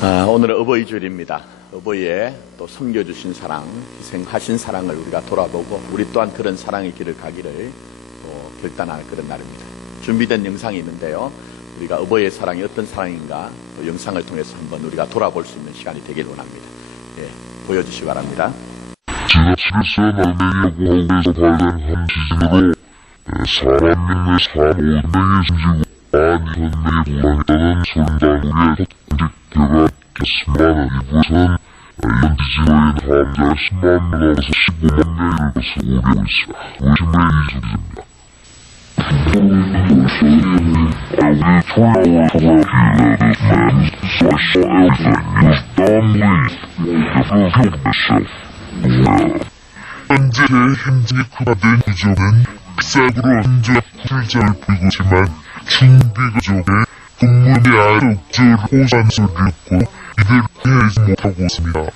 오늘은 어버이 주일입니다. 어버이의 또 섬겨주신 사랑, 희생하신 사랑을 우리가 돌아보고 우리 또한 그런 사랑의 길을 가기를 또 결단할 그런 날입니다. 준비된 영상이 있는데요. 우리가 어버이의 사랑이 어떤 사랑인가 영상을 통해서 한번 우리가 돌아볼 수 있는 시간이 되길 원합니다. 보여주시기 바랍니다. 지나치게 알메니아 공화국에서 발생한 지진으로 4만 명의 5명이 숨지고 12,000명이 부상했다는 손당국의 공직 결과였습니다. 이부에서는 이번 지진으로 인한 사망자가 10만 명에서 15만 명에 이를 것으로 우려하고 있습니다. 의심의 이주기자입니다. 현재 행정에 급화된 구조는 싹으로 현저한 굴절을 보이고 있지만 중비가족의 국문의 아역절 호소한 소리였고 이대로 해야지 못하고 있습니다.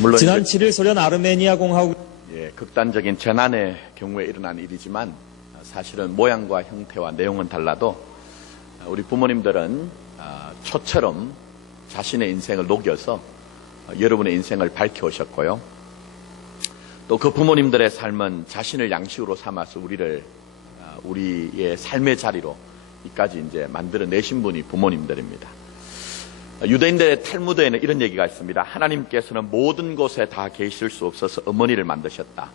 물론 지난 이제, 7일 소련 아르메니아 공화국 극단적인 재난의 경우에 일어난 일이지만 사실은 모양과 형태와 내용은 달라도 우리 부모님들은 초처럼 자신의 인생을 녹여서 여러분의 인생을 밝혀오셨고요. 또 그 부모님들의 삶은 자신을 양식으로 삼아서 우리의 삶의 자리로 이까지 이제 만들어내신 분이 부모님들입니다. 유대인들의 탈무드에는 이런 얘기가 있습니다. 하나님께서는 모든 곳에 다 계실 수 없어서 어머니를 만드셨다.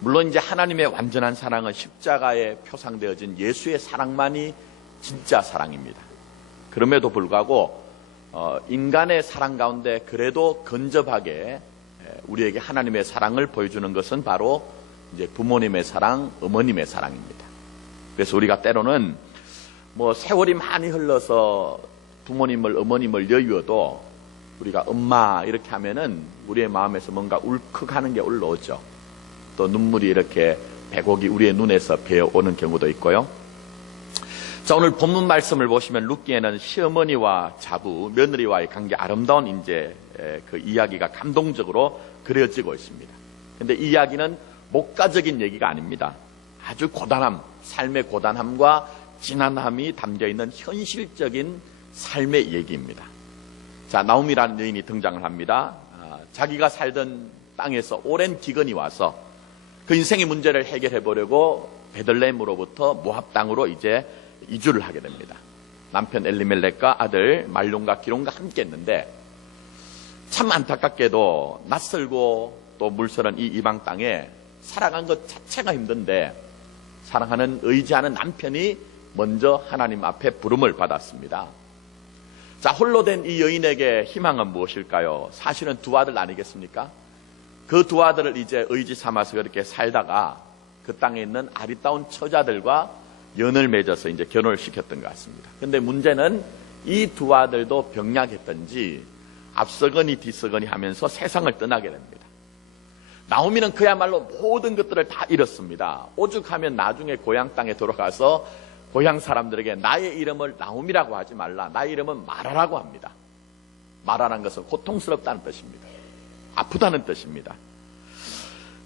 물론 이제 하나님의 완전한 사랑은 십자가에 표상되어진 예수의 사랑만이 진짜 사랑입니다. 그럼에도 불구하고 인간의 사랑 가운데 그래도 근접하게 우리에게 하나님의 사랑을 보여주는 것은 바로 이제 부모님의 사랑, 어머님의 사랑입니다. 그래서 우리가 때로는 세월이 많이 흘러서 부모님을, 어머님을 여유어도 우리가 엄마 이렇게 하면은 우리의 마음에서 뭔가 울컥하는 게 올라오죠. 또 눈물이 이렇게 배곡이 우리의 눈에서 배어오는 경우도 있고요. 자, 오늘 본문 말씀을 보시면 룻기에는 시어머니와 자부, 며느리와의 관계, 아름다운 이제 그 이야기가 감동적으로 그려지고 있습니다. 근데 이 이야기는 목가적인 얘기가 아닙니다. 아주 고단함, 삶의 고단함과 진한함이 담겨있는 현실적인 삶의 얘기입니다. 자, 나오미라는 여인이 등장을 합니다. 자기가 살던 땅에서 오랜 기근이 와서 그 인생의 문제를 해결해 보려고 베들레헴으로부터 모압 땅으로 이제 이주를 하게 됩니다. 남편 엘리멜렉과 아들 말론과 기론과 함께 했는데 참 안타깝게도 낯설고 또 물서는 이 이방 땅에 살아간 것 자체가 힘든데 사랑하는 의지하는 남편이 먼저 하나님 앞에 부름을 받았습니다. 자, 홀로 된 이 여인에게 희망은 무엇일까요? 사실은 두 아들 아니겠습니까? 그 두 아들을 이제 의지 삼아서 그렇게 살다가 그 땅에 있는 아리따운 처자들과 연을 맺어서 이제 결혼을 시켰던 것 같습니다. 근데 문제는 이 두 아들도 병약했던지 앞서거니 뒤서거니 하면서 세상을 떠나게 됩니다. 나오미는 그야말로 모든 것들을 다 잃었습니다. 오죽하면 나중에 고향 땅에 돌아가서 고향 사람들에게 나의 이름을 나오미라고 하지 말라, 나의 이름은 마라라고 합니다. 마라라는 것은 고통스럽다는 뜻입니다. 아프다는 뜻입니다.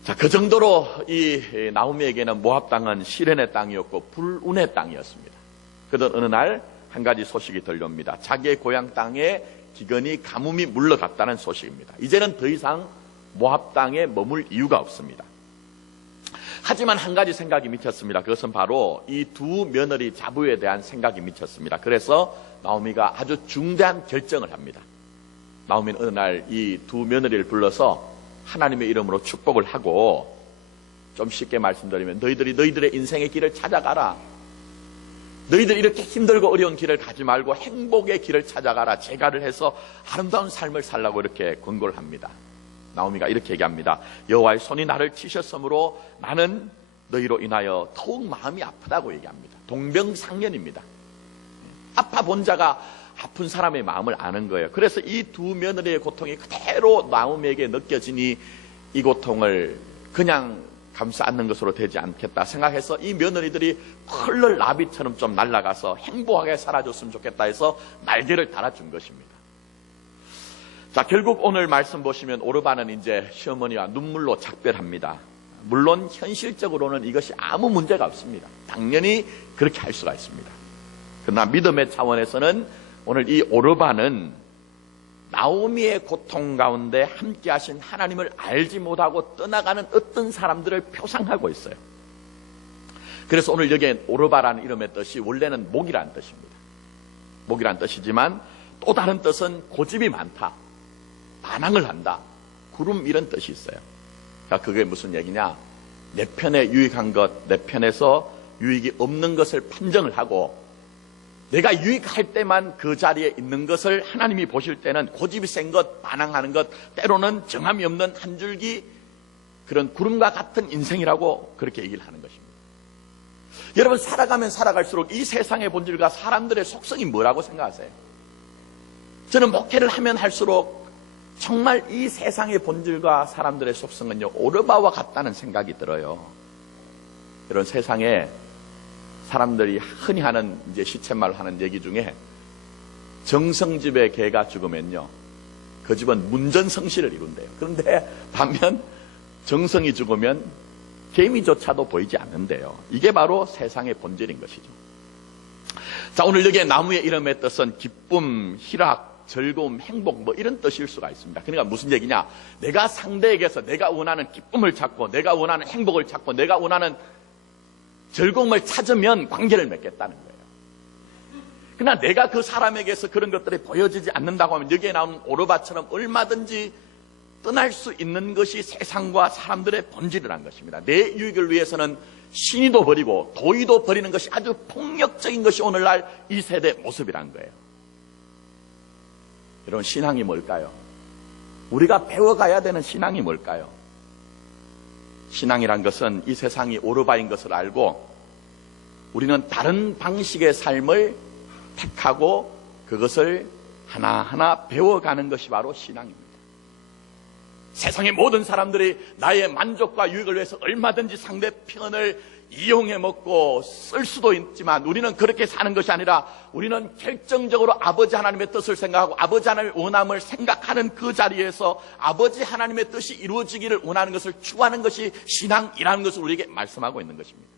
자, 그 정도로 이 나오미에게는 모압 땅은 시련의 땅이었고 불운의 땅이었습니다. 그러던 어느 날 한 가지 소식이 들려옵니다. 자기의 고향 땅에 기근이 가뭄이 물러갔다는 소식입니다. 이제는 더 이상 모압 땅에 머물 이유가 없습니다. 하지만 한 가지 생각이 미쳤습니다. 그것은 바로 이 두 며느리 자부에 대한 생각이 미쳤습니다. 그래서 나오미가 아주 중대한 결정을 합니다. 나오미는 어느 날 이 두 며느리를 불러서 하나님의 이름으로 축복을 하고, 좀 쉽게 말씀드리면 너희들의 인생의 길을 찾아가라. 너희들이 이렇게 힘들고 어려운 길을 가지 말고 행복의 길을 찾아가라. 제가를 해서 아름다운 삶을 살라고 이렇게 권고를 합니다. 나오미가 이렇게 얘기합니다. 여호와의 손이 나를 치셨으므로 나는 너희로 인하여 더욱 마음이 아프다고 얘기합니다. 동병상련입니다. 아파 본 자가 아픈 사람의 마음을 아는 거예요. 그래서 이 두 며느리의 고통이 그대로 나오미에게 느껴지니 이 고통을 그냥 감싸 안는 것으로 되지 않겠다 생각해서 이 며느리들이 펄널 나비처럼 좀 날아가서 행복하게 살아줬으면 좋겠다 해서 날개를 달아준 것입니다. 자, 결국 오늘 말씀 보시면 오르바는 이제 시어머니와 눈물로 작별합니다. 물론 현실적으로는 이것이 아무 문제가 없습니다. 당연히 그렇게 할 수가 있습니다. 그러나 믿음의 차원에서는 오늘 이 오르바는 나오미의 고통 가운데 함께 하신 하나님을 알지 못하고 떠나가는 어떤 사람들을 표상하고 있어요. 그래서 오늘 여기에 오르바라는 이름의 뜻이 원래는 목이라는 뜻입니다. 목이라는 뜻이지만 또 다른 뜻은 고집이 많다, 반항을 한다, 구름 이런 뜻이 있어요. 그러니까 그게 무슨 얘기냐? 내 편에 유익한 것, 내 편에서 유익이 없는 것을 판정을 하고 내가 유익할 때만 그 자리에 있는 것을 하나님이 보실 때는 고집이 센 것, 반항하는 것, 때로는 정함이 없는 한 줄기 그런 구름과 같은 인생이라고 그렇게 얘기를 하는 것입니다. 여러분, 살아가면 살아갈수록 이 세상의 본질과 사람들의 속성이 뭐라고 생각하세요? 저는 목회를 하면 할수록 정말 이 세상의 본질과 사람들의 속성은요, 오르바와 같다는 생각이 들어요. 이런 세상에 사람들이 흔히 하는 이제 시쳇말로 하는 얘기 중에 정성집의 개가 죽으면요, 그 집은 문전성시를 이룬대요. 그런데 반면 정성이 죽으면 개미조차도 보이지 않는데요. 이게 바로 세상의 본질인 것이죠. 자, 오늘 여기에 나무의 이름의 뜻은 기쁨, 희락, 즐거움, 행복 뭐 이런 뜻일 수가 있습니다. 그러니까 무슨 얘기냐? 내가 상대에게서 내가 원하는 기쁨을 찾고 내가 원하는 행복을 찾고 내가 원하는 즐거움을 찾으면 관계를 맺겠다는 거예요. 그러나 내가 그 사람에게서 그런 것들이 보여지지 않는다고 하면 여기에 나오는 오르바처럼 얼마든지 떠날 수 있는 것이 세상과 사람들의 본질이라는 것입니다. 내 유익을 위해서는 신의도 버리고 도의도 버리는 것이 아주 폭력적인 것이 오늘날 이 세대의 모습이라는 거예요. 여러분, 신앙이 뭘까요? 우리가 배워가야 되는 신앙이 뭘까요? 신앙이란 것은 이 세상이 오르바인 것을 알고 우리는 다른 방식의 삶을 택하고 그것을 하나하나 배워가는 것이 바로 신앙입니다. 세상의 모든 사람들이 나의 만족과 유익을 위해서 얼마든지 상대편을 이용해 먹고 쓸 수도 있지만 우리는 그렇게 사는 것이 아니라 우리는 결정적으로 아버지 하나님의 뜻을 생각하고 아버지 하나님의 원함을 생각하는 그 자리에서 아버지 하나님의 뜻이 이루어지기를 원하는 것을 추구하는 것이 신앙이라는 것을 우리에게 말씀하고 있는 것입니다.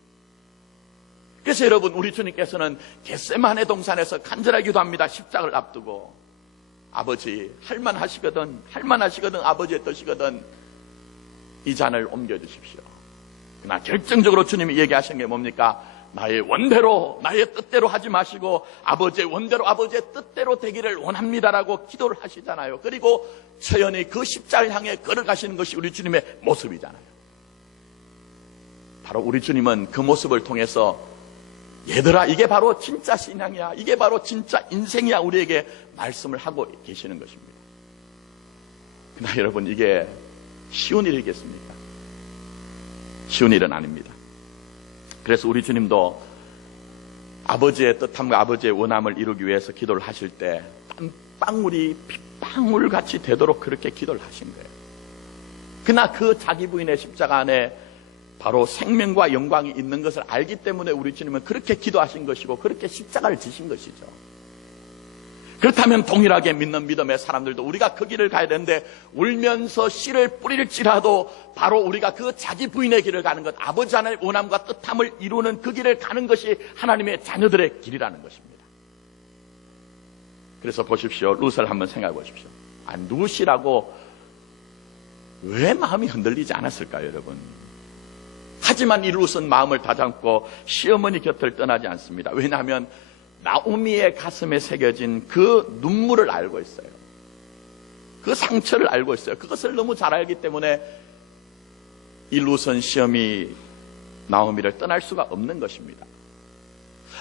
그래서 여러분, 우리 주님께서는 겟세마네 동산에서 간절하게 기도합니다. 십자가를 앞두고 아버지, 할만하시거든 아버지의 뜻이거든 이 잔을 옮겨주십시오. 그러나 결정적으로 주님이 얘기하신 게 뭡니까? 나의 원대로, 나의 뜻대로 하지 마시고 아버지의 원대로, 아버지의 뜻대로 되기를 원합니다라고 기도를 하시잖아요. 그리고 처연히 그 십자가를 향해 걸어가시는 것이 우리 주님의 모습이잖아요. 바로 우리 주님은 그 모습을 통해서 얘들아, 이게 바로 진짜 신앙이야, 이게 바로 진짜 인생이야 우리에게 말씀을 하고 계시는 것입니다. 그러나 여러분, 이게 쉬운 일이겠습니까? 쉬운 일은 아닙니다. 그래서 우리 주님도 아버지의 뜻함과 아버지의 원함을 이루기 위해서 기도를 하실 때 땀방울이 빗방울같이 되도록 그렇게 기도를 하신 거예요. 그러나 그 자기 부인의 십자가 안에 바로 생명과 영광이 있는 것을 알기 때문에 우리 주님은 그렇게 기도하신 것이고 그렇게 십자가를 지신 것이죠. 그렇다면 동일하게 믿는 믿음의 사람들도 우리가 그 길을 가야 되는데 울면서 씨를 뿌릴지라도 바로 우리가 그 자기 부인의 길을 가는 것, 아버지 하나님의 원함과 뜻함을 이루는 그 길을 가는 것이 하나님의 자녀들의 길이라는 것입니다. 그래서 보십시오. 룻을 한번 생각해 보십시오. 룻이라고 왜 마음이 흔들리지 않았을까요, 여러분? 하지만 이 룻은 마음을 다잡고 시어머니 곁을 떠나지 않습니다. 왜냐하면 나오미의 가슴에 새겨진 그 눈물을 알고 있어요. 그 상처를 알고 있어요. 그것을 너무 잘 알기 때문에 이 룻은 시어미 나오미를 떠날 수가 없는 것입니다.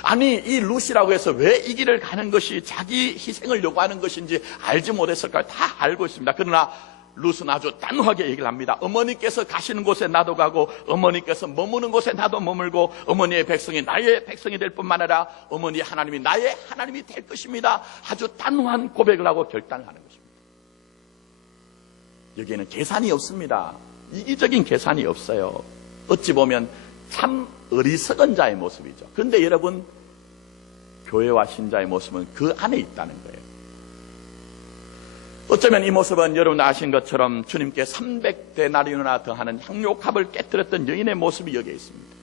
아니, 이 룻이라고 해서 왜 이 길을 가는 것이 자기 희생을 요구하는 것인지 알지 못했을까요? 다 알고 있습니다. 그러나 룻은 아주 단호하게 얘기를 합니다. 어머니께서 가시는 곳에 나도 가고 어머니께서 머무는 곳에 나도 머물고 어머니의 백성이 나의 백성이 될 뿐만 아니라 어머니 하나님이 나의 하나님이 될 것입니다. 아주 단호한 고백을 하고 결단을 하는 것입니다. 여기에는 계산이 없습니다. 이기적인 계산이 없어요. 어찌 보면 참 어리석은 자의 모습이죠. 그런데 여러분, 교회와 신자의 모습은 그 안에 있다는 거예요. 어쩌면 이 모습은 여러분 아신 것처럼 주님께 300데나리온이나 더하는 향료값을 깨뜨렸던 여인의 모습이 여기에 있습니다.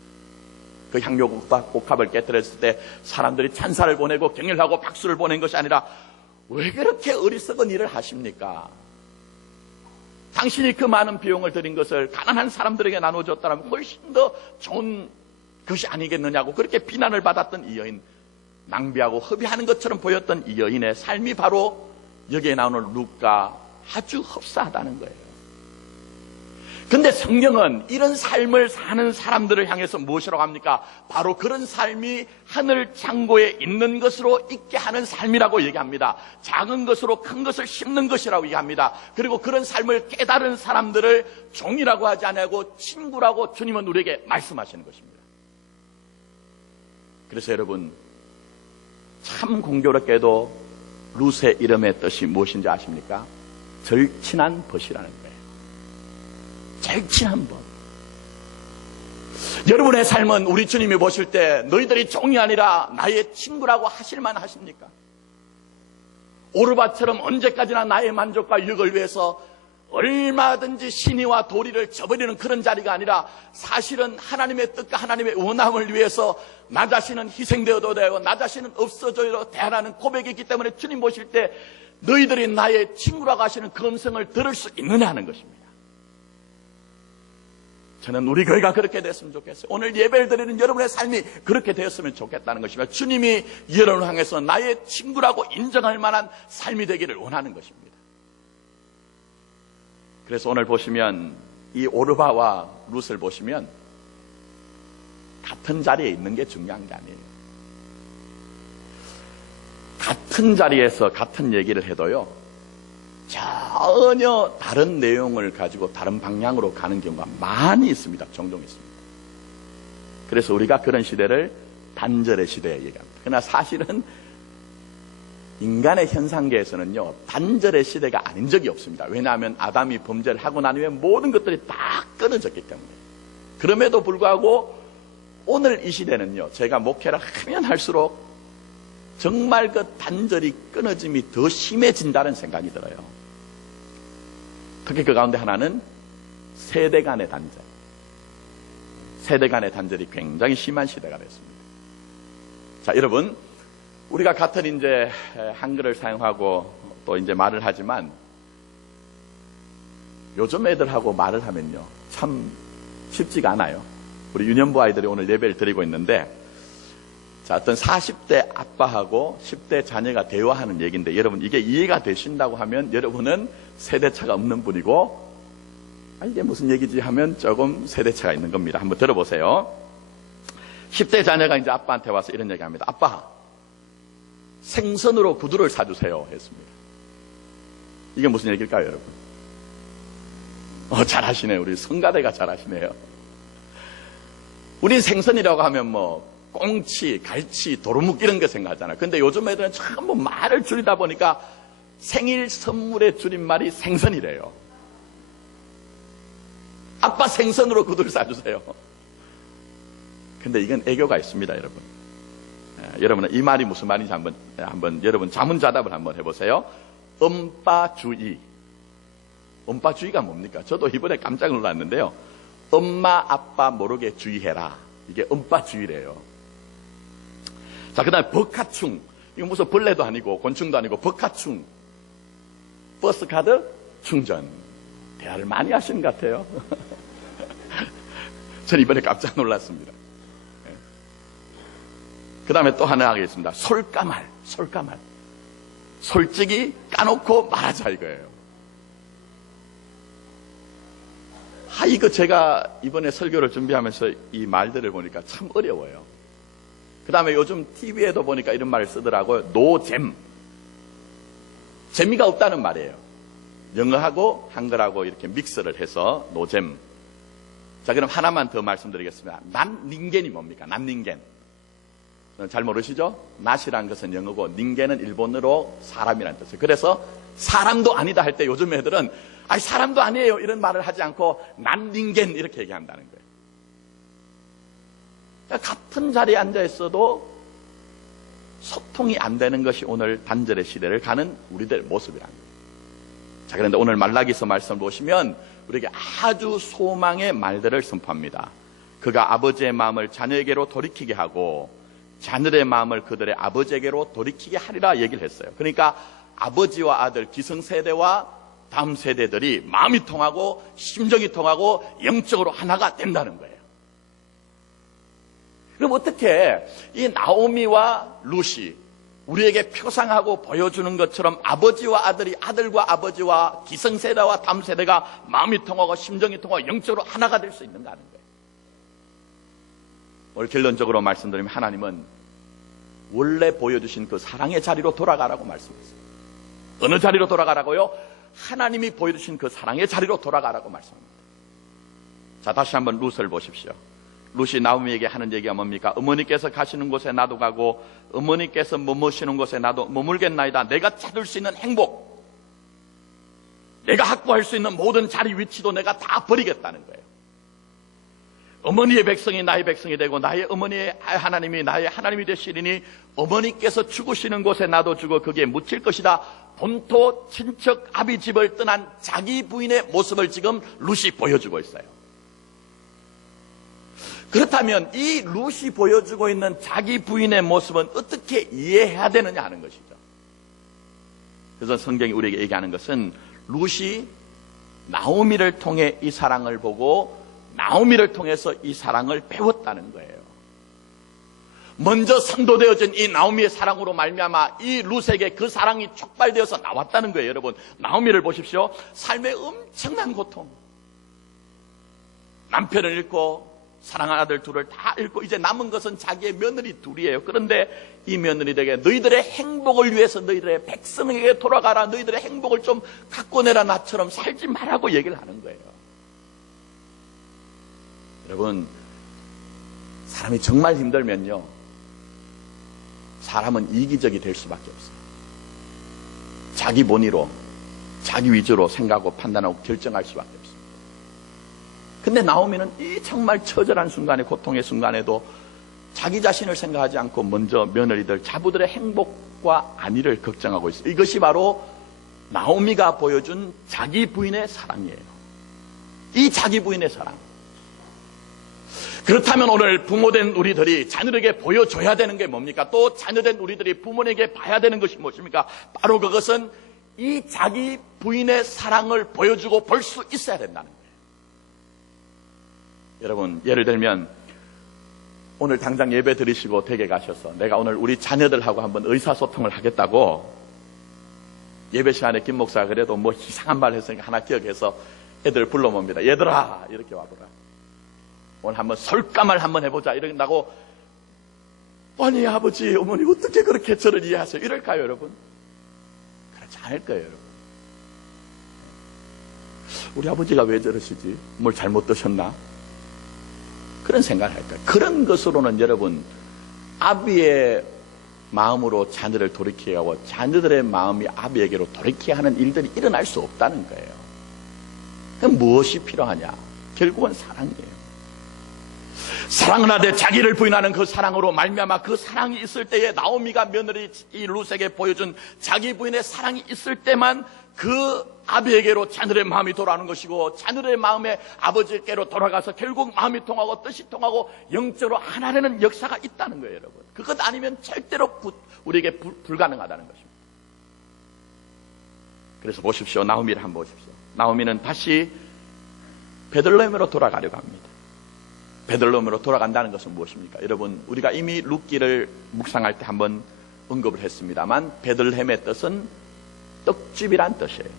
그 향료값을 깨뜨렸을 때 사람들이 찬사를 보내고 경렬하고 박수를 보낸 것이 아니라 왜 그렇게 어리석은 일을 하십니까? 당신이 그 많은 비용을 들인 것을 가난한 사람들에게 나눠줬다면 훨씬 더 좋은 것이 아니겠느냐고 그렇게 비난을 받았던 이 여인, 낭비하고 허비하는 것처럼 보였던 이 여인의 삶이 바로 여기에 나오는 룻과 아주 흡사하다는 거예요. 근데 성경은 이런 삶을 사는 사람들을 향해서 무엇이라고 합니까? 바로 그런 삶이 하늘 창고에 있는 것으로 있게 하는 삶이라고 얘기합니다. 작은 것으로 큰 것을 심는 것이라고 얘기합니다. 그리고 그런 삶을 깨달은 사람들을 종이라고 하지 않고 친구라고 주님은 우리에게 말씀하시는 것입니다. 그래서 여러분, 참 공교롭게도 룻의 이름의 뜻이 무엇인지 아십니까? 절친한 벗이라는 거예요. 절친한 벗. 여러분의 삶은 우리 주님이 보실 때 너희들이 종이 아니라 나의 친구라고 하실만 하십니까? 오르바처럼 언제까지나 나의 만족과 유익을 위해서 얼마든지 신의와 도리를 저버리는 그런 자리가 아니라 사실은 하나님의 뜻과 하나님의 원함을 위해서 나 자신은 희생되어도 되고 나 자신은 없어져도 되라는 고백이 있기 때문에 주님 보실 때 너희들이 나의 친구라고 하시는 그 음성을 들을 수 있느냐 하는 것입니다. 저는 우리 교회가 그렇게 됐으면 좋겠어요. 오늘 예배를 드리는 여러분의 삶이 그렇게 되었으면 좋겠다는 것입니다. 주님이 여러분을 향해서 나의 친구라고 인정할 만한 삶이 되기를 원하는 것입니다. 그래서 오늘 보시면 이 오르바와 룻을 보시면 같은 자리에 있는 게 중요한 게 아니에요. 같은 자리에서 같은 얘기를 해도요, 전혀 다른 내용을 가지고 다른 방향으로 가는 경우가 많이 있습니다. 종종 있습니다. 그래서 우리가 그런 시대를 단절의 시대에 얘기합니다. 그러나 사실은 인간의 현상계에서는요, 단절의 시대가 아닌 적이 없습니다. 왜냐하면 아담이 범죄를 하고 난 후에 모든 것들이 다 끊어졌기 때문에. 그럼에도 불구하고 오늘 이 시대는요, 제가 목회를 하면 할수록 정말 그 단절이 끊어짐이 더 심해진다는 생각이 들어요. 특히 그 가운데 하나는 세대 간의 단절. 세대 간의 단절이 굉장히 심한 시대가 됐습니다. 자, 여러분, 우리가 같은 이제 한글을 사용하고 또 이제 말을 하지만 요즘 애들하고 말을 하면요, 참 쉽지가 않아요. 우리 유년부 아이들이 오늘 예배를 드리고 있는데, 자, 어떤 40대 아빠하고 10대 자녀가 대화하는 얘기인데, 여러분 이게 이해가 되신다고 하면 여러분은 세대차가 없는 분이고, 이게 무슨 얘기지 하면 조금 세대차가 있는 겁니다. 한번 들어보세요. 10대 자녀가 이제 아빠한테 와서 이런 얘기 합니다. 아빠, 생선으로 구두를 사주세요 했습니다. 이게 무슨 얘기일까요, 여러분? 잘하시네요. 우리 성가대가 잘하시네요. 우린 생선이라고 하면 뭐 꽁치, 갈치, 도루묵 이런 거 생각하잖아요. 근데 요즘 애들은 전부 말을 줄이다 보니까 생일 선물의 줄임말이 생선이래요. 아빠 생선으로 구두를 사주세요. 근데 이건 애교가 있습니다, 여러분. 여러분은 이 말이 무슨 말인지 한번 여러분 자문자답을 한번 해보세요. 엄빠주의. 엄빠주의가 뭡니까? 저도 이번에 깜짝 놀랐는데요. 엄마, 아빠 모르게 주의해라. 이게 엄빠주의래요. 자, 그 다음에 버카충. 이거 무슨 벌레도 아니고 곤충도 아니고 버카충. 버스카드 충전. 대화를 많이 하시는 것 같아요. 전 이번에 깜짝 놀랐습니다. 그 다음에 또 하나 하겠습니다. 솔까말. 솔까말. 솔직히 까놓고 말하자 이거예요. 이거 제가 이번에 설교를 준비하면서 이 말들을 보니까 참 어려워요. 그 다음에 요즘 TV에도 보니까 이런 말을 쓰더라고요. 노잼. 재미가 없다는 말이에요. 영어하고 한글하고 이렇게 믹스를 해서 노잼. 자, 그럼 하나만 더 말씀드리겠습니다. 난닝겐이 뭡니까? 난닝겐. 잘 모르시죠? 낫이라는 것은 영어고 닌겐은 일본어로 사람이라는 뜻이에요. 그래서 사람도 아니다 할 때 요즘 애들은 사람도 아니에요 이런 말을 하지 않고 난 닌겐 이렇게 얘기한다는 거예요. 그러니까 같은 자리에 앉아 있어도 소통이 안 되는 것이 오늘 단절의 시대를 가는 우리들 모습이라는 거예요. 자, 그런데 오늘 말라기서 말씀을 보시면 우리에게 아주 소망의 말들을 선포합니다. 그가 아버지의 마음을 자녀에게로 돌이키게 하고 자녀의 마음을 그들의 아버지에게로 돌이키게 하리라 얘기를 했어요. 그러니까 아버지와 아들 기성세대와 다음 세대들이 마음이 통하고 심정이 통하고 영적으로 하나가 된다는 거예요. 그럼 어떻게 이 나오미와 룻이 우리에게 표상하고 보여주는 것처럼 아버지와 아들이 아들과 아버지와 기성세대와 다음 세대가 마음이 통하고 심정이 통하고 영적으로 하나가 될 수 있는가 하는 거예요. 오늘 결론적으로 말씀드리면 하나님은 원래 보여주신 그 사랑의 자리로 돌아가라고 말씀했어요. 어느 자리로 돌아가라고요? 하나님이 보여주신 그 사랑의 자리로 돌아가라고 말씀합니다. 자, 다시 한번 룻을 보십시오. 룻이 나오미에게 하는 얘기가 뭡니까? 어머니께서 가시는 곳에 나도 가고 어머니께서 머무시는 곳에 나도 머물겠나이다. 내가 찾을 수 있는 행복, 내가 확보할 수 있는 모든 자리 위치도 내가 다 버리겠다는 거예요. 어머니의 백성이 나의 백성이 되고 나의 어머니의 하나님이 나의 하나님이 되시리니 어머니께서 죽으시는 곳에 나도 죽어 거기에 묻힐 것이다. 본토 친척 아비 집을 떠난 자기 부인의 모습을 지금 룻이 보여주고 있어요. 그렇다면 이 룻이 보여주고 있는 자기 부인의 모습은 어떻게 이해해야 되느냐 하는 것이죠. 그래서 성경이 우리에게 얘기하는 것은 룻이 나오미를 통해 이 사랑을 보고 나오미를 통해서 이 사랑을 배웠다는 거예요. 먼저 선도되어진 이 나오미의 사랑으로 말미암아 이 룻에게 그 사랑이 촉발되어서 나왔다는 거예요. 여러분, 나오미를 보십시오. 삶의 엄청난 고통, 남편을 잃고 사랑하는 아들 둘을 다 잃고 이제 남은 것은 자기의 며느리 둘이에요. 그런데 이 며느리에게 너희들의 행복을 위해서 너희들의 백성에게 돌아가라, 너희들의 행복을 좀 갖고 내라, 나처럼 살지 말라고 얘기를 하는 거예요. 여러분, 사람이 정말 힘들면요, 사람은 이기적이 될 수밖에 없어요. 자기 본의로, 자기 위주로 생각하고 판단하고 결정할 수밖에 없어요. 근데 나오미는 이 정말 처절한 순간에, 고통의 순간에도 자기 자신을 생각하지 않고 먼저 며느리들, 자부들의 행복과 안위를 걱정하고 있어요. 이것이 바로 나오미가 보여준 자기 부인의 사랑이에요. 이 자기 부인의 사랑. 그렇다면 오늘 부모된 우리들이 자녀에게 보여줘야 되는 게 뭡니까? 또 자녀된 우리들이 부모에게 봐야 되는 것이 무엇입니까? 바로 그것은 이 자기 부인의 사랑을 보여주고 볼 수 있어야 된다는 거예요. 여러분, 예를 들면 오늘 당장 예배 드리시고 댁에 가셔서 내가 오늘 우리 자녀들하고 한번 의사소통을 하겠다고 예배 시간에 김 목사가 그래도 뭐 이상한 말 했으니까 하나 기억해서 애들 불러봅니다. 얘들아, 이렇게 와보라. 오늘 한번 설감을 한번 해보자. 이런다고, 아니 아버지 어머니 어떻게 그렇게 저를 이해하세요? 이럴까요 여러분? 그렇지 않을 거예요 여러분. 우리 아버지가 왜 저러시지? 뭘 잘못 드셨나? 그런 생각을 할 거예요. 그런 것으로는 여러분, 아비의 마음으로 자녀를 돌이키게 하고 자녀들의 마음이 아비에게로 돌이키게 하는 일들이 일어날 수 없다는 거예요. 그럼 무엇이 필요하냐? 결국은 사랑이에요. 사랑을 하되 자기를 부인하는 그 사랑으로 말미암아 그 사랑이 있을 때에 나오미가 며느리 이 룻에게 보여준 자기 부인의 사랑이 있을 때만 그 아비에게로 자녀의 마음이 돌아오는 것이고 자녀의 마음에 아버지께로 돌아가서 결국 마음이 통하고 뜻이 통하고 영적으로 하나 되는 역사가 있다는 거예요 여러분. 그것 아니면 절대로 우리에게 불가능하다는 것입니다. 그래서 보십시오. 나오미를 한번 보십시오. 나오미는 다시 베들레헴으로 돌아가려고 합니다. 베들레헴으로 돌아간다는 것은 무엇입니까? 여러분, 우리가 이미 룻기를 묵상할 때 한번 언급을 했습니다만 베들레헴의 뜻은 떡집이란 뜻이에요.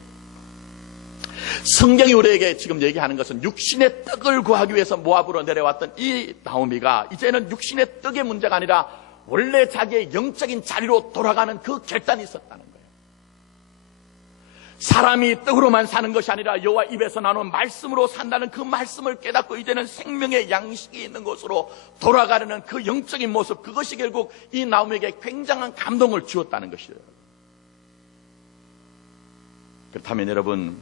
성경이 우리에게 지금 얘기하는 것은 육신의 떡을 구하기 위해서 모압으로 내려왔던 이 나오미가 이제는 육신의 떡의 문제가 아니라 원래 자기의 영적인 자리로 돌아가는 그 결단이 있었다는 거예요. 사람이 떡으로만 사는 것이 아니라 여호와 입에서 나오는 말씀으로 산다는 그 말씀을 깨닫고 이제는 생명의 양식이 있는 곳으로 돌아가려는 그 영적인 모습, 그것이 결국 이 나오미에게 굉장한 감동을 주었다는 것이에요. 그렇다면 여러분,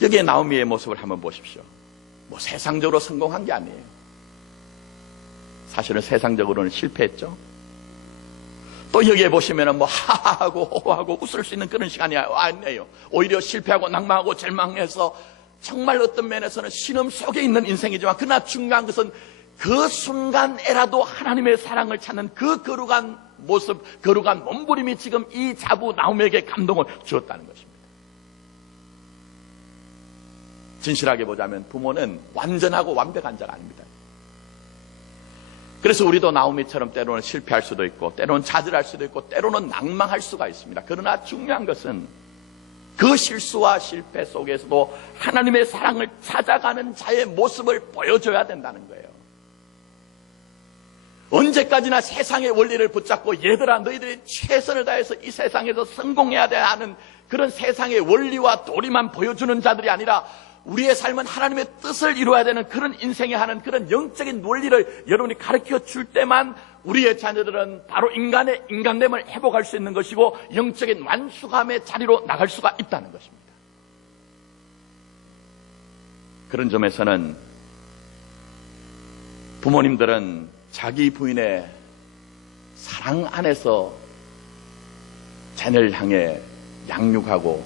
여기에 나오미의 모습을 한번 보십시오. 뭐 세상적으로 성공한 게 아니에요. 사실은 세상적으로는 실패했죠. 또 여기에 보시면은 뭐 하하하고 호하고 웃을 수 있는 그런 시간이 아니에요. 오히려 실패하고 낭망하고 절망해서 정말 어떤 면에서는 신음 속에 있는 인생이지만 그러나 중요한 것은 그 순간에라도 하나님의 사랑을 찾는 그 거룩한 모습, 거룩한 몸부림이 지금 이 자부 나오미에게 감동을 주었다는 것입니다. 진실하게 보자면 부모는 완전하고 완벽한 자가 아닙니다. 그래서 우리도 나오미처럼 때로는 실패할 수도 있고 때로는 좌절할 수도 있고 때로는 낭망할 수가 있습니다. 그러나 중요한 것은 그 실수와 실패 속에서도 하나님의 사랑을 찾아가는 자의 모습을 보여줘야 된다는 거예요. 언제까지나 세상의 원리를 붙잡고 얘들아 너희들이 최선을 다해서 이 세상에서 성공해야 하는 그런 세상의 원리와 도리만 보여주는 자들이 아니라 우리의 삶은 하나님의 뜻을 이루어야 되는 그런 인생에 하는 그런 영적인 원리를 여러분이 가르쳐 줄 때만 우리의 자녀들은 바로 인간의 인간됨을 회복할 수 있는 것이고 영적인 완수감의 자리로 나갈 수가 있다는 것입니다. 그런 점에서는 부모님들은 자기 부인의 사랑 안에서 자녀를 향해 양육하고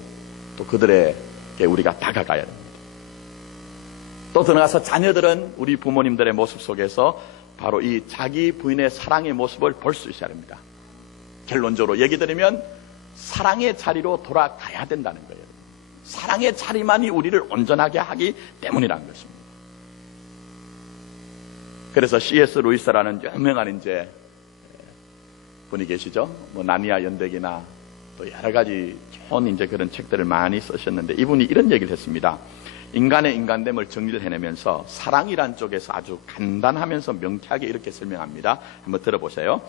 또 그들에게 우리가 다가가야 됩니다. 또 들어가서 자녀들은 우리 부모님들의 모습 속에서 바로 이 자기 부인의 사랑의 모습을 볼 수 있어야 합니다. 결론적으로 얘기 드리면 사랑의 자리로 돌아가야 된다는 거예요. 사랑의 자리만이 우리를 온전하게 하기 때문이라는 것입니다. 그래서 C.S. 루이스라는 유명한 이제 분이 계시죠. 뭐 나니아 연대기나 또 여러 가지 좋은 이제 그런 책들을 많이 쓰셨는데 이분이 이런 얘기를 했습니다. 인간의 인간됨을 정리를 해내면서 사랑이란 쪽에서 아주 간단하면서 명쾌하게 이렇게 설명합니다. 한번 들어보세요.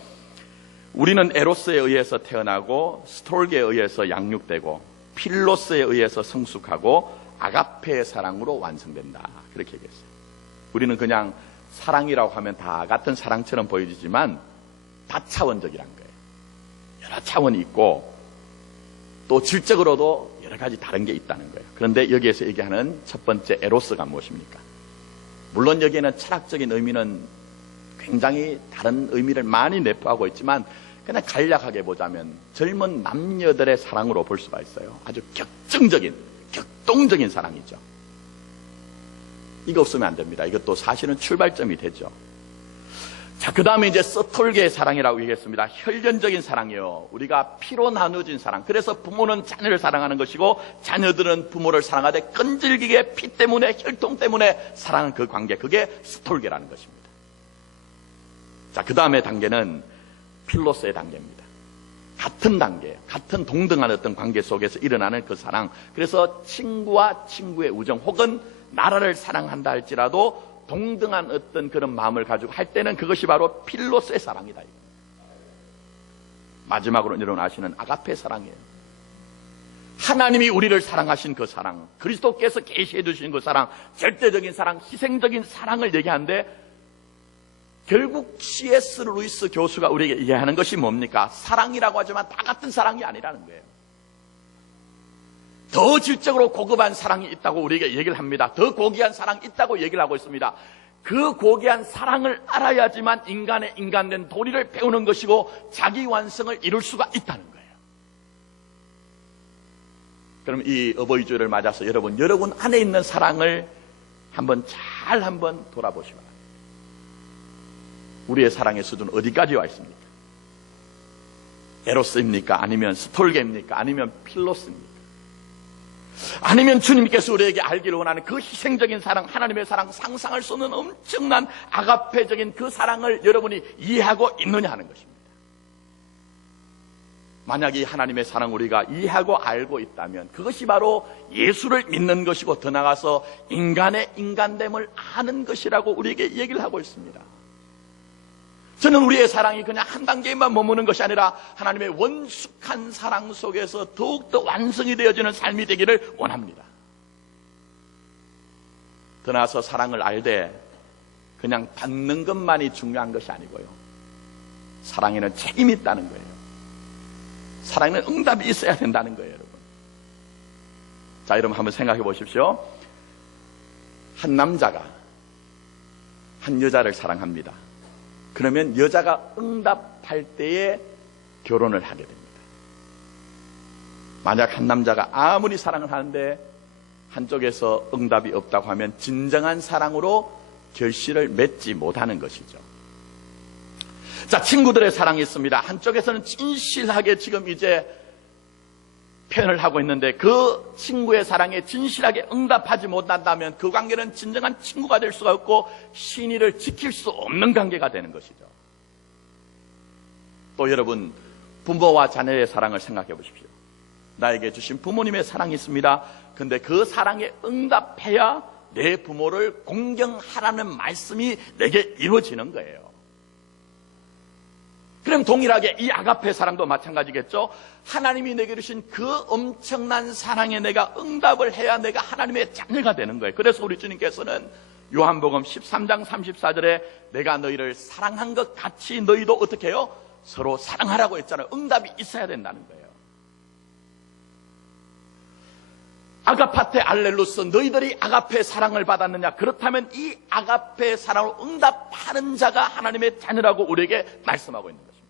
우리는 에로스에 의해서 태어나고 스톨게에 의해서 양육되고 필로스에 의해서 성숙하고 아가페의 사랑으로 완성된다. 그렇게 얘기했어요. 우리는 그냥 사랑이라고 하면 다 같은 사랑처럼 보여지지만 다차원적이란 거예요. 여러 차원이 있고 또 질적으로도 여러 가지 다른 게 있다는 거예요. 그런데 여기에서 얘기하는 첫 번째 에로스가 무엇입니까? 물론 여기에는 철학적인 의미는 굉장히 다른 의미를 많이 내포하고 있지만 그냥 간략하게 보자면 젊은 남녀들의 사랑으로 볼 수가 있어요. 아주 격동적인 사랑이죠. 이거 없으면 안 됩니다. 이것도 사실은 출발점이 되죠. 자, 그 다음에 이제 스톨게의 사랑이라고 얘기했습니다. 혈연적인 사랑이에요. 우리가 피로 나누어진 사랑. 그래서 부모는 자녀를 사랑하는 것이고 자녀들은 부모를 사랑하되 끈질기게 피 때문에 혈통 때문에 사랑하는 그 관계, 그게 스톨게라는 것입니다. 자, 그 다음에 단계는 필로스의 단계입니다. 같은 단계예요. 같은 동등한 어떤 관계 속에서 일어나는 그 사랑. 그래서 친구와 친구의 우정 혹은 나라를 사랑한다 할지라도 동등한 어떤 그런 마음을 가지고 할 때는 그것이 바로 필로스의 사랑이다. 마지막으로 여러분 아시는 아가페 사랑이에요. 하나님이 우리를 사랑하신 그 사랑, 그리스도께서 계시해 주신 그 사랑, 절대적인 사랑, 희생적인 사랑을 얘기하는데 결국 C.S. 루이스 교수가 우리에게 얘기하는 것이 뭡니까? 사랑이라고 하지만 다 같은 사랑이 아니라는 거예요. 더 질적으로 고급한 사랑이 있다고 우리에게 얘기를 합니다. 더 고귀한 사랑이 있다고 얘기를 하고 있습니다. 그 고귀한 사랑을 알아야지만 인간의 인간된 도리를 배우는 것이고 자기 완성을 이룰 수가 있다는 거예요. 그럼 이 어버이 주일을 맞아서 여러분 안에 있는 사랑을 한번 돌아보시기 바랍니다. 우리의 사랑의 수준 어디까지 와 있습니까? 에로스입니까? 아니면 스톨게입니까? 아니면 필로스입니까? 아니면 주님께서 우리에게 알기를 원하는 그 희생적인 사랑, 하나님의 사랑, 상상할 수 없는 엄청난 아가페적인 그 사랑을 여러분이 이해하고 있느냐 하는 것입니다. 만약 이 하나님의 사랑을 우리가 이해하고 알고 있다면 그것이 바로 예수를 믿는 것이고 더 나아가서 인간의 인간됨을 아는 것이라고 우리에게 얘기를 하고 있습니다. 저는 우리의 사랑이 그냥 한 단계만 머무는 것이 아니라 하나님의 원숙한 사랑 속에서 더욱더 완성이 되어지는 삶이 되기를 원합니다. 더 나아가서 사랑을 알되 그냥 받는 것만이 중요한 것이 아니고요. 사랑에는 책임이 있다는 거예요. 사랑에는 응답이 있어야 된다는 거예요, 여러분. 자, 여러분 한번 생각해 보십시오. 한 남자가 한 여자를 사랑합니다. 그러면 여자가 응답할 때에 결혼을 하게 됩니다. 만약 한 남자가 아무리 사랑을 하는데 한쪽에서 응답이 없다고 하면 진정한 사랑으로 결실을 맺지 못하는 것이죠. 자, 친구들의 사랑이 있습니다. 한쪽에서는 진실하게 지금 이제 표현을 하고 있는데 그 친구의 사랑에 진실하게 응답하지 못한다면 그 관계는 진정한 친구가 될 수가 없고 신의를 지킬 수 없는 관계가 되는 것이죠. 또 여러분, 부모와 자녀의 사랑을 생각해 보십시오. 나에게 주신 부모님의 사랑이 있습니다. 근데 그 사랑에 응답해야 내 부모를 공경하라는 말씀이 내게 이루어지는 거예요. 그럼 동일하게 이 아가페 사랑도 마찬가지겠죠. 하나님이 내게 주신 그 엄청난 사랑에 내가 응답을 해야 내가 하나님의 자녀가 되는 거예요. 그래서 우리 주님께서는 요한복음 13장 34절에 내가 너희를 사랑한 것 같이 너희도 어떻게 해요? 서로 사랑하라고 했잖아요. 응답이 있어야 된다는 거예요. 아가파테 알렐루스, 너희들이 아가페의 사랑을 받았느냐? 그렇다면 이 아가페의 사랑으로 응답하는 자가 하나님의 자녀라고 우리에게 말씀하고 있는 것입니다.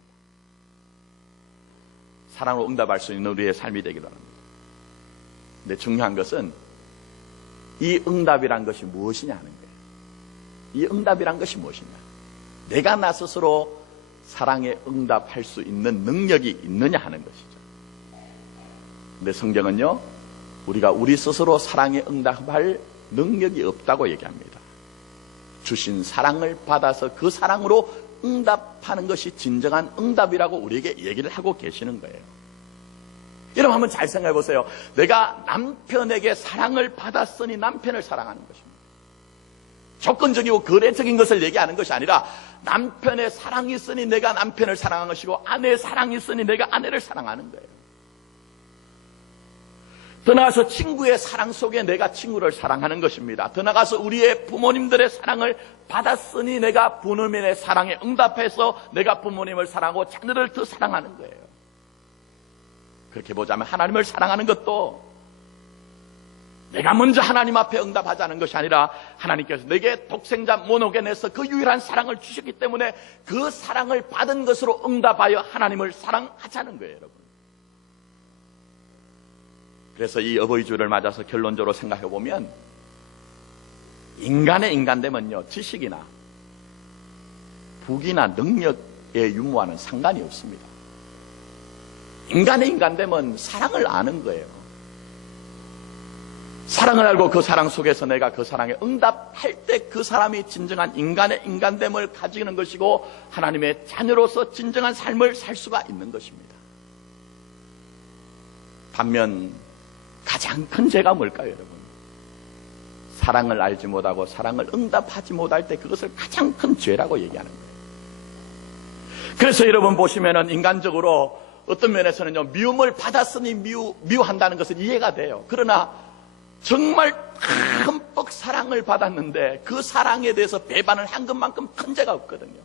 사랑으로 응답할 수 있는 우리의 삶이 되기를 합니다. 근데 중요한 것은 이 응답이란 것이 무엇이냐 하는 거예요. 이 응답이란 것이 무엇이냐? 내가 나 스스로 사랑에 응답할 수 있는 능력이 있느냐 하는 것이죠. 근데 성경은요, 우리가 우리 스스로 사랑에 응답할 능력이 없다고 얘기합니다. 주신 사랑을 받아서 그 사랑으로 응답하는 것이 진정한 응답이라고 우리에게 얘기를 하고 계시는 거예요. 여러분 한번 잘 생각해 보세요. 내가 남편에게 사랑을 받았으니 남편을 사랑하는 것입니다. 조건적이고 거래적인 것을 얘기하는 것이 아니라 남편의 사랑이 있으니 내가 남편을 사랑하는 것이고 아내의 사랑이 있으니 내가 아내를 사랑하는 거예요. 더 나아가서 친구의 사랑 속에 내가 친구를 사랑하는 것입니다. 더 나아가서 우리의 부모님들의 사랑을 받았으니 내가 부모님의 사랑에 응답해서 내가 부모님을 사랑하고 자녀를 더 사랑하는 거예요. 그렇게 보자면 하나님을 사랑하는 것도 내가 먼저 하나님 앞에 응답하자는 것이 아니라 하나님께서 내게 독생자 모노겐에서 그 유일한 사랑을 주셨기 때문에 그 사랑을 받은 것으로 응답하여 하나님을 사랑하자는 거예요, 여러분. 그래서 이 어버이 주를 맞아서 결론적으로 생각해 보면 인간의 인간됨은요, 지식이나 부귀나 능력의 유무와는 상관이 없습니다. 인간의 인간됨은 사랑을 아는 거예요. 사랑을 알고 그 사랑 속에서 내가 그 사랑에 응답할 때 그 사람이 진정한 인간의 인간됨을 가지는 것이고 하나님의 자녀로서 진정한 삶을 살 수가 있는 것입니다. 반면 가장 큰 죄가 뭘까요, 여러분? 사랑을 알지 못하고 사랑을 응답하지 못할 때 그것을 가장 큰 죄라고 얘기하는 거예요. 그래서 여러분 보시면은 인간적으로 어떤 면에서는요, 미움을 받았으니 미워한다는 것은 이해가 돼요. 그러나 정말 흠뻑 사랑을 받았는데 그 사랑에 대해서 배반을 한 것만큼 큰 죄가 없거든요.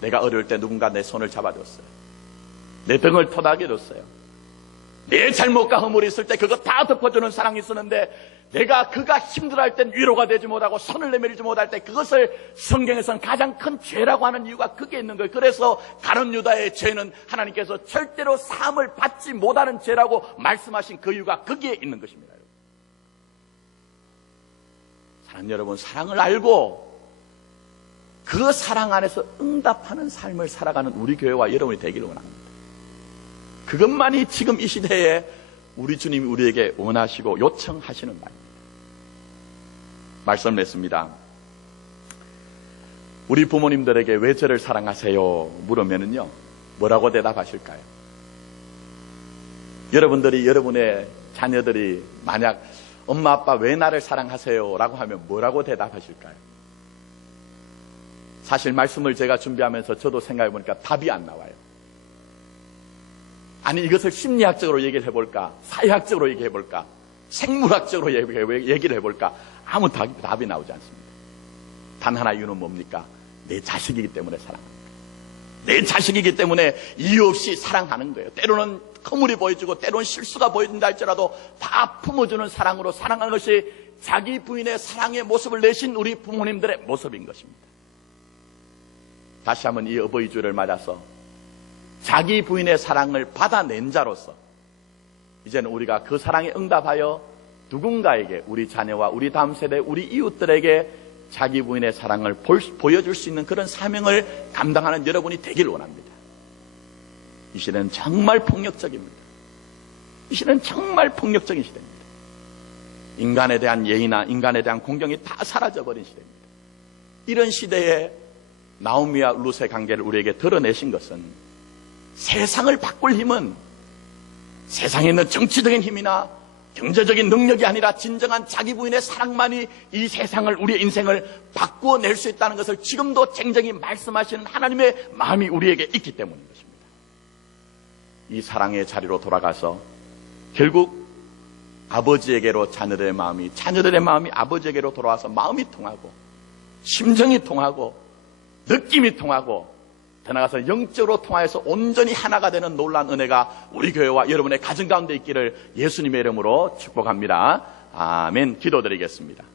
내가 어릴 때 누군가 내 손을 잡아줬어요. 내 등을 토닥여줬어요. 내 잘못과 허물이 있을 때 그거 다 덮어주는 사랑이 있었는데 내가 그가 힘들어할 땐 위로가 되지 못하고 손을 내밀지 못할 때 그것을 성경에서는 가장 큰 죄라고 하는 이유가 그게 있는 거예요. 그래서 가룟 유다의 죄는 하나님께서 절대로 사함을 받지 못하는 죄라고 말씀하신 그 이유가 거기에 있는 것입니다. 사랑하는 여러분, 사랑을 알고 그 사랑 안에서 응답하는 삶을 살아가는 우리 교회와 여러분이 되기를 원합니다. 그것만이 지금 이 시대에 우리 주님이 우리에게 원하시고 요청하시는 말입니다. 말씀을 냈습니다. 우리 부모님들에게 왜 저를 사랑하세요? 물으면은요, 뭐라고 대답하실까요? 여러분들이, 여러분의 자녀들이 만약 엄마 아빠 왜 나를 사랑하세요? 라고 하면 뭐라고 대답하실까요? 사실 말씀을 제가 준비하면서 저도 생각해 보니까 답이 안 나와요. 아니, 이것을 심리학적으로 얘기를 해볼까? 사회학적으로 얘기해볼까? 생물학적으로 얘기를 해볼까? 아무 답이 나오지 않습니다. 단 하나 이유는 뭡니까? 내 자식이기 때문에 사랑합니다. 내 자식이기 때문에 이유 없이 사랑하는 거예요. 때로는 허물이 보여주고 때로는 실수가 보여준다 할지라도 다 품어주는 사랑으로 사랑하는 것이 자기 부인의 사랑의 모습을 내신 우리 부모님들의 모습인 것입니다. 다시 한번 이 어버이 주를 맞아서 자기 부인의 사랑을 받아낸 자로서 이제는 우리가 그 사랑에 응답하여 누군가에게, 우리 자녀와 우리 다음 세대, 우리 이웃들에게 자기 부인의 사랑을 보여줄 수 있는 그런 사명을 감당하는 여러분이 되길 원합니다. 이 시대는 정말 폭력적입니다. 이 시대는 정말 폭력적인 시대입니다. 인간에 대한 예의나 인간에 대한 공경이 다 사라져버린 시대입니다. 이런 시대에 나오미와 룻의 관계를 우리에게 드러내신 것은 세상을 바꿀 힘은 세상에 있는 정치적인 힘이나 경제적인 능력이 아니라 진정한 자기 부인의 사랑만이 이 세상을, 우리의 인생을 바꾸어낼 수 있다는 것을 지금도 쟁쟁히 말씀하시는 하나님의 마음이 우리에게 있기 때문인 것입니다. 이 사랑의 자리로 돌아가서 결국 아버지에게로 자녀들의 마음이, 자녀들의 마음이 아버지에게로 돌아와서 마음이 통하고 심정이 통하고 느낌이 통하고 더 나아가서 영적으로 통하여서 온전히 하나가 되는 놀라운 은혜가 우리 교회와 여러분의 가정 가운데 있기를 예수님의 이름으로 축복합니다. 아멘. 기도드리겠습니다.